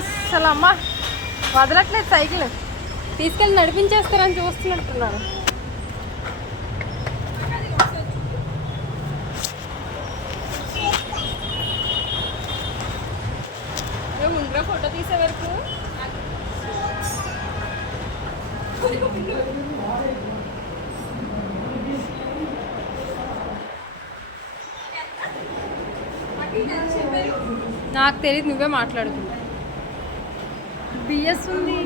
అసలు అమ్మ వదలట్లేదు సైకిల్. తీసుకెళ్ళి నడిపించేస్తారని చూస్తున్నట్టున్నాను. ముందర ఫోటో తీసే వరకు. నాకు తెలియదు నువ్వే మాట్లాడు బిఎస్ ఉంది.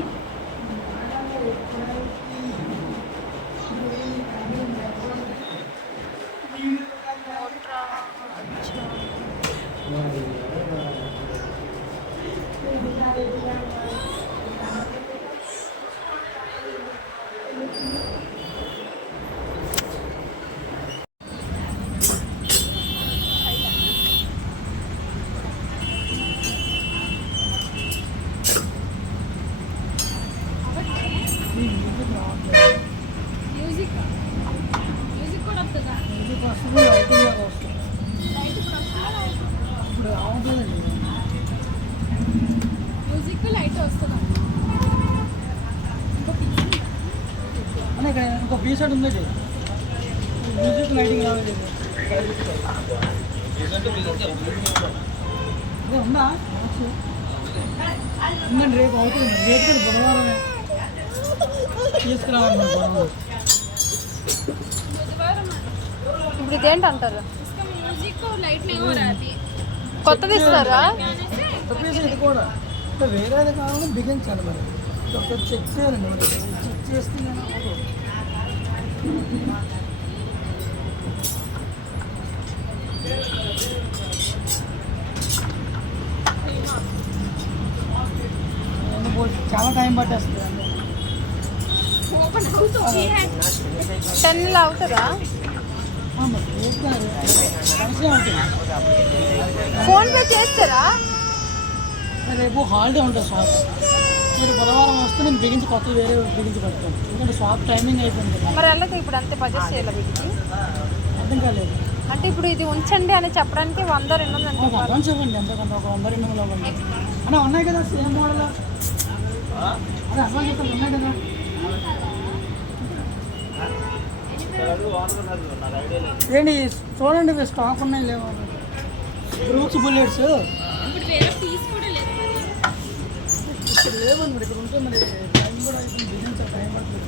మ్యూజిక్ మ్యూజిక్ కూడా వస్తుందా? వస్తుంది వస్తుంది ఇప్పుడు మ్యూజిక్ లైట్ వస్తుందా అన్న ఇక్కడ ఇంకో బీ ఉందండి మ్యూజిక్ లైటింగ్ ఉందా ఉందండి రేపు అవుతుంది రేపు బుధవారమే ఇప్పుడు ఇదేంటి అంటారు? కొత్తది ఇస్తారా? కావాలని బిగించాలి మరి చెక్ చెక్ చేస్తే చాలా టైం పట్టేస్తుంది. టెన్లో అవుతుందా? ఫోన్ పే చేస్తారా? రేపు హాలిడే ఉంటుంది షాప్ మీరు బుధవారం వస్తే నేను బిగించి కొత్త వేరే బిగించి పెడతాను ఎందుకంటే షాప్ టైమింగ్ అయిపోయింది మరి వెళ్ళదు ఇప్పుడు అంతే బడ్జెట్ చేయాలి అర్థం కాలేదు. అంటే ఇప్పుడు ఇది ఉంచండి అని చెప్పడానికి వంద రెండు వందలు అంటే అడ్వాన్స్ ఇవ్వండి ఒక వంద రెండు వందలు ఇవ్వండి. అన్న ఉన్నాయి కదా సేమ్ మోడల్ అదే అడ్వాన్స్ చెప్పండి ఉన్నాయి కదా. ఏంటి చూడండి ఇవి స్టాక్ ఉన్నాయి లేవా బ్రూక్స్ బుల్లెట్స్ ఇప్పుడు లేవండి మరి ఇక్కడ ఉంటే మరి టైం కూడా బిజినెస్ టైం పడుతుంది.